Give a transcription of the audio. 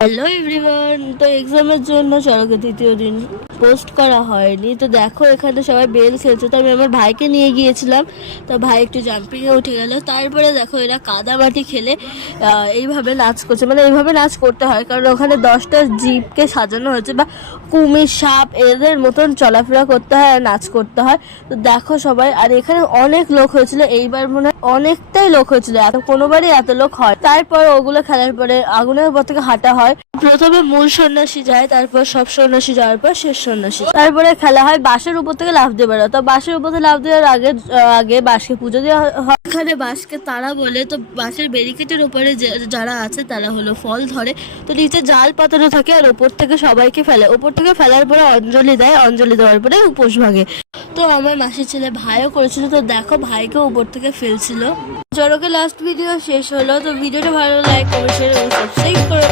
Hello everyone, তো এক্সামের জন্য চড়কের তৃতীয় দিন পোস্ট করা হয়নি। তো দেখো এখানে সবাই বেল খেলছে, তো আমি আমার ভাইকে নিয়ে গিয়েছিলাম। তো ভাই একটু জাম্পিংয়ে উঠে গেল। তারপরে দেখো এরা কাদামাটি খেলে এইভাবে নাচ করছে, মানে এইভাবে নাচ করতে হয় কারণ ওখানে 10টা জিপকে সাজানো হয়েছে, বা কুমির সাপ এদের মতন চলাফেরা করতে হয় আর নাচ করতে হয়। তো দেখো সবাই, আর এখানে অনেক লোক হয়েছিল, এইবার মনে হয় অনেকটাই লোক হয়েছিল, কোনোবারই এত লোক হয়। তারপর ওগুলো খেলার পরে আগুনের উপর থেকে হাঁটা হয়। প্রথমে মূল সন্ন্যাসী যায়, তারপর সব সন্ন্যাসী যাওয়ার পর শেষ সন্ন্যাসী। তারপরে খেলা হয় বাঁশের উপর থেকে লাফ দিয়ে বেরো। তো বাঁশের উপর থেকে লাফ দেওয়ার আগে আগে বাঁশকে পুজো দেওয়া হয়। এখানে বাঁশকে তারা বলে। তো বাঁশের ব্যারিকেডের উপরে যারা আছে তারা হলো ফল ধরে। তো নিচে জাল পাতানো থাকে আর ওপর থেকে সবাইকে ফেলে। ওপর থেকে ফেলার পরে অঞ্জলি দেয়, অঞ্জলি দেওয়ার পরে উপোস ভাঙে। তো আমার মাসির ছেলে ভাইও করেছিল। তো দেখো ভাইকে উপর থেকে ফেলছিল। চড়কের লাস্ট ভিডিও শেষ হলো। তো ভিডিওটা ভালো লাইক, কমেন্ট, শেয়ার এবং সাবস্ক্রাইব করো।